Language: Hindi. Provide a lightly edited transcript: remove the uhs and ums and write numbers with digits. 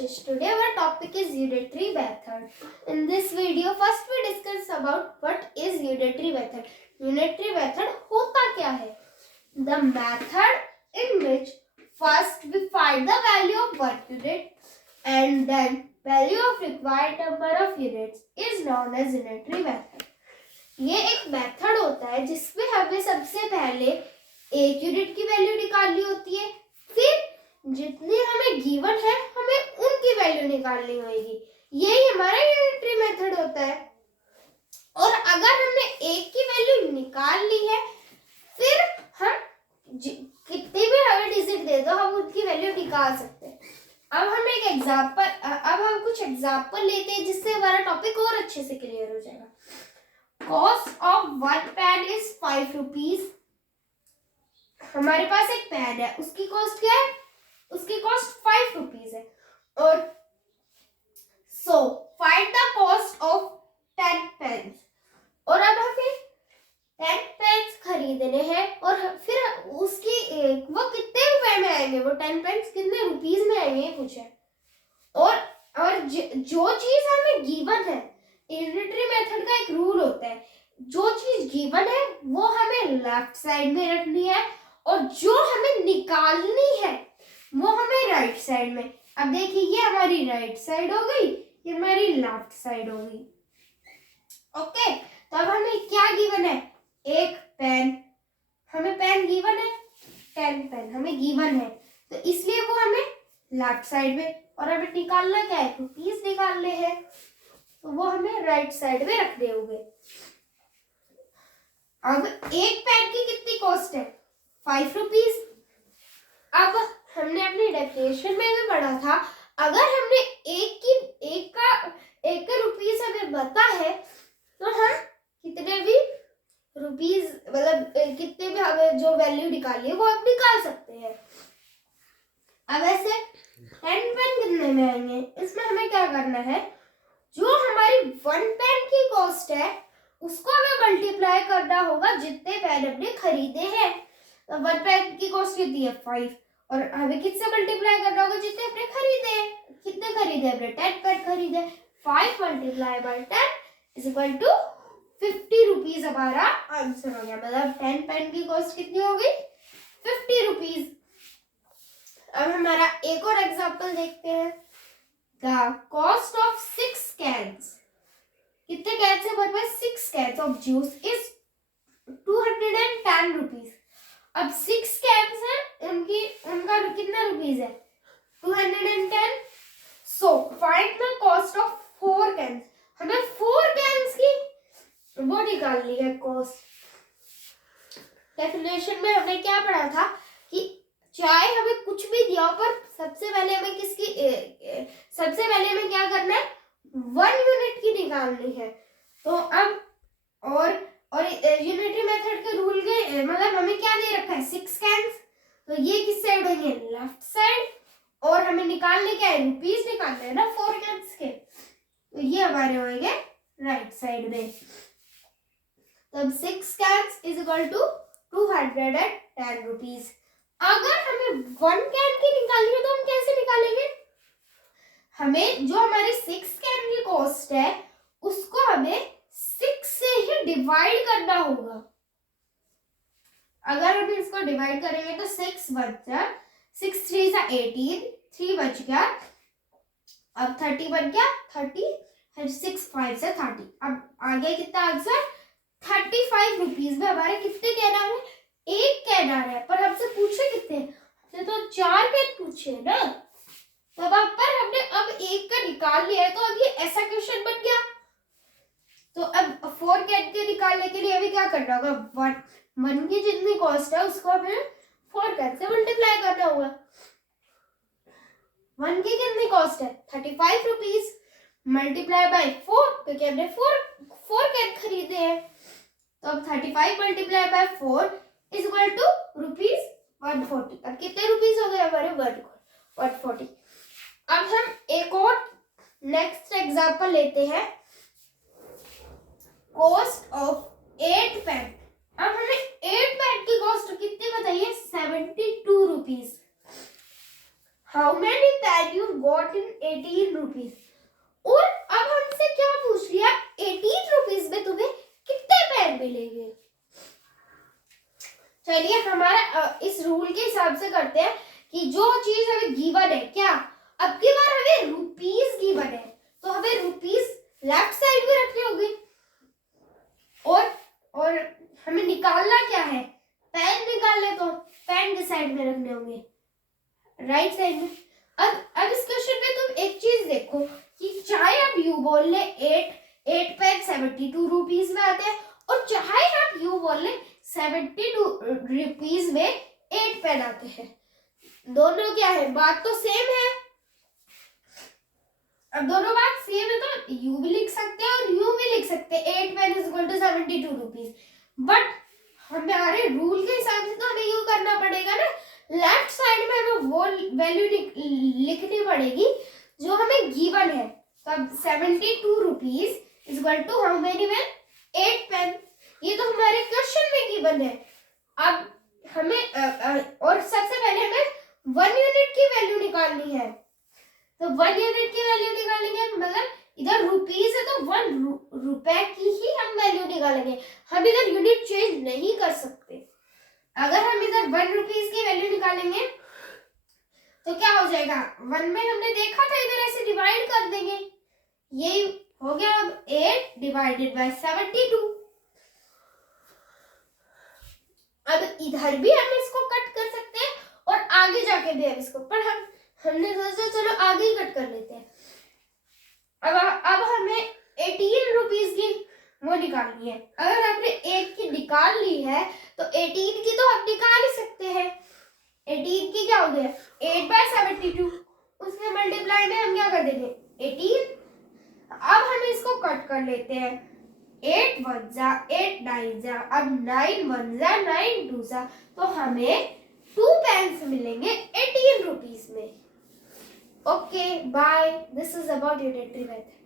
Ashish. Today our topic is unitary method. In this video, first we discuss about what is unitary method. Unitary method होता क्या है? The method in which first we find the value of one unit and then value of required number of units is known as unitary method. ये एक मेथड होता है जिसमें हमें सबसे पहले एक यूनिट की वैल्यू निकालनी होती है, फिर जितनी हमें गिवन है हमें उनकी वैल्यू निकालनी होगी। यही हमारा यूनिटरी मेथड होता है। और अगर हमने एक की वैल्यू निकाल ली है, फिर हम कितने भी हमें डिजिट दे दो हम उनकी वैल्यू निकाल सकते हैं। अब हम कुछ एग्जांपल लेते हैं जिससे हमारा टॉपिक और अच्छे से क्लियर हो जाएगा। Cost of one pen is 5 rupees. हमारे पास एक पेन है, उसकी कॉस्ट क्या है? उसकी कॉस्ट 5 रुपीज है। और so find the cost of 10 pens. और अब हमें 10 पेन्स खरीदने हैं और फिर उसकी वो कितने रुपए में आएंगे, वो 10 पेन्स कितने रुपीज में आएंगे ये पूछे। और जो चीज हमें गिवन है, यूनिटरी मेथड का एक रूल होता है, जो चीज गिवन है वो हमें लेफ्ट साइड में रखनी है और जो हमें निकालनी है वो हमें राइट साइड में। अब देखिए ये हमारी राइट साइड हो गई, ये हमारी लेफ्ट साइड हो गई। ओके, तो अब हमें क्या गिवन है? एक पेन, हमें पेन गिवन है, 10 पेन हमें गिवन है, तो इसलिए वो हमें लेफ्ट साइड में, और हमें निकालना क्या है? रुपीज निकालने हैं, तो वो हमें राइट साइड में रखने होंगे। अब एक पेन की कितनी कॉस्ट है? 5 रुपीज। अब हमने अपनी डेफिनेशन में भी पढ़ा था, अगर हमने एक का रुपीज हमें पता है तो हम कितने भी रुपीज मतलब कितने भी हमें जो वैल्यू निकाली है वो आप निकाल सकते हैं। अब ऐसे 10 पेन कितने में आएंगे? इसमें हमें क्या करना है, जो हमारी 1 पेन की कॉस्ट है उसको हमें मल्टीप्लाई करना होगा जितने पेन हमने खरीदे हैं। तो 1 पेन की कॉस्ट कितनी है? 5, और हमें किससे मल्टीप्लाई करना होगा? जितने हमने खरीदे। कितने खरीदे हमने? 10 पेन खरीदे। 5 multiply by 10 is equal to 50 rupees हमारा आंसर हो गया। मतलब 10 पेन की कॉस्ट कितनी हो गई? 50 रुपीज। अब हमारा एक और एग्जांपल देखते हैं। The cost of 6 cans. कितने कैन्स है हमारे पास? 6 cans of juice is 210 rupees. अब 6 कैन्स है, उनका कितना रुपीज है? 210। सो find the cost of 4 cans. हमें 4 कैन्स की वो निकालनी है कॉस्ट। डेफिनेशन में हमने क्या पढ़ा था कि चाहे हमें कुछ भी दिया हो, पर सबसे पहले हमें क्या करना है? 1 यूनिट की निकालनी है। तो अब और यूनिटरी मेथड के रूल के मतलब हमें क्या दे रखा है? 6 कैन्स, तो ये किस साइड होंगे? Left side. और हमें निकालने क्या है? रुपीज निकालने हैं ना 4 कैन्स के, तो ये हमारे होंगे राइट साइड में। तब 6 cans is equal to 210 rupees. अगर हमें 1 कैन की निकालनी है तो हम कैसे निकालेंगे? हमें जो हमारी 6 कैन की कॉस्ट है उसको हमें 6 से ही डिवाइड करना होगा। अगर हम इसको डिवाइड करेंगे तो 6 बचा, 6 3 सा 18, 3 बच गया, अब 30 बन गया 30, 6 5 से 30। अब आगे कितना आंसर? 35 रुपीज में हमारे कितने कैन आ रहे हैं? एक कैन आ रहा है, पर हमसे पूछे कितने? हमसे तो 4 कैन पूछे ना, तो पर हमने अब एक का निकाल लिया है, तो अब ये ऐसा क्वेश्चन बन गया। तो अब 4 कैन के निकालने के लिए अभी क्या करना होगा? 1 की जितनी कॉस्ट है उसको हमें 4 कैन से मल्टीप्लाई करना होगा। 1 की कितनी कॉस्ट है? 35 रुपीज मल्टीप्लाई बाय 4, क्योंकि हमने 4 कैन खरीदे हैं। तो अब 35 multiply by 4 is equal to rupees 140। अब कितने रुपीज हो गए हमारे? 140। अब हम एक और नेक्स्ट एग्जांपल लेते हैं। Cost of 8 pen. अब हमें 8 पेन की कॉस्ट कितनी बताइए? 72 rupees. How many pen you got in 18 rupees. और अब हमसे क्या पूछ लिया, 18 रुपीज में तुम्हें कितने पेन मिलेंगे। चलिए हमारा इस रूल के हिसाब से करते हैं कि जो चीज हमें गिवन है, क्या अब की बार हमें रुपीज गिवन है, तो हमें रुपीज लेफ्ट साइड में रखने होंगे और हमें निकालना क्या है, पेन निकालने, तो पेन के साइड में रखने होंगे, राइट साइड में। अब इस क्वेश्चन में तुम एक चीज देखो कि चाहे आप यू बोल ले 8 पेन 72 रुपीज में आते हैं, और चाहे आप यू बोल ले 72 रुपीज में 8 पेन आते हैं, दोनों क्या है, बात तो सेम है। अब दोनों बात सेम है तो यू भी लिख सकते हैं और यू भी लिख सकते हैं, 8 pen is equal to 72 rupees. But हमारे रूल के हिसाब से तो हमें यू करना पड़ेगा ना, लेफ्ट साइड में हमें वो वैल्यू लिखनी पड़ेगी जो हमें गिवन है। तो अब 72 rupees is equal to how many pen, 8 pen, ये तो हमारे क्वेश्चन में गिवन है। अब हमें और सबसे पहले हमें 1 यूनिट की वैल्यू निकालनी है, तो 1 यूनिट की वैल्यू निकालेंगे, मतलब इधर रुपीज है तो 1 रुपए की ही हम वैल्यू निकालेंगे, हम इधर यूनिट चेंज नहीं कर सकते। अगर हम इधर 1 रुपीज की वैल्यू निकालेंगे तो क्या हो जाएगा, 1 में हमने देखा था इधर ऐसे डिवाइड कर देंगे, ये हो गया अब 8 डिवाइडेड बाय 72। अब इधर भी हम इसको कट कर सकते हैं और आगे जाके भी हम इसको, पर हमने सोचा चलो आगे ही कट कर लेते हैं। अब हमें 18 रुपीज की वो निकालनी है। अगर आपने 1 की निकाल ली है तो 18 की तो हम निकाल ही सकते हैं। 18 की क्या हो गया, 8 बाय 72, उसमें मल्टीप्लाई में हम क्या कर देंगे 18। अब हम इसको कट कर लेते हैं, 8 1 जा 8 9 जा, अब 9 1 जा 9 2 जा, तो हमें 2 पेन्स मिलेंगे 18 रुपीज में। Okay bye, this is about unitary method.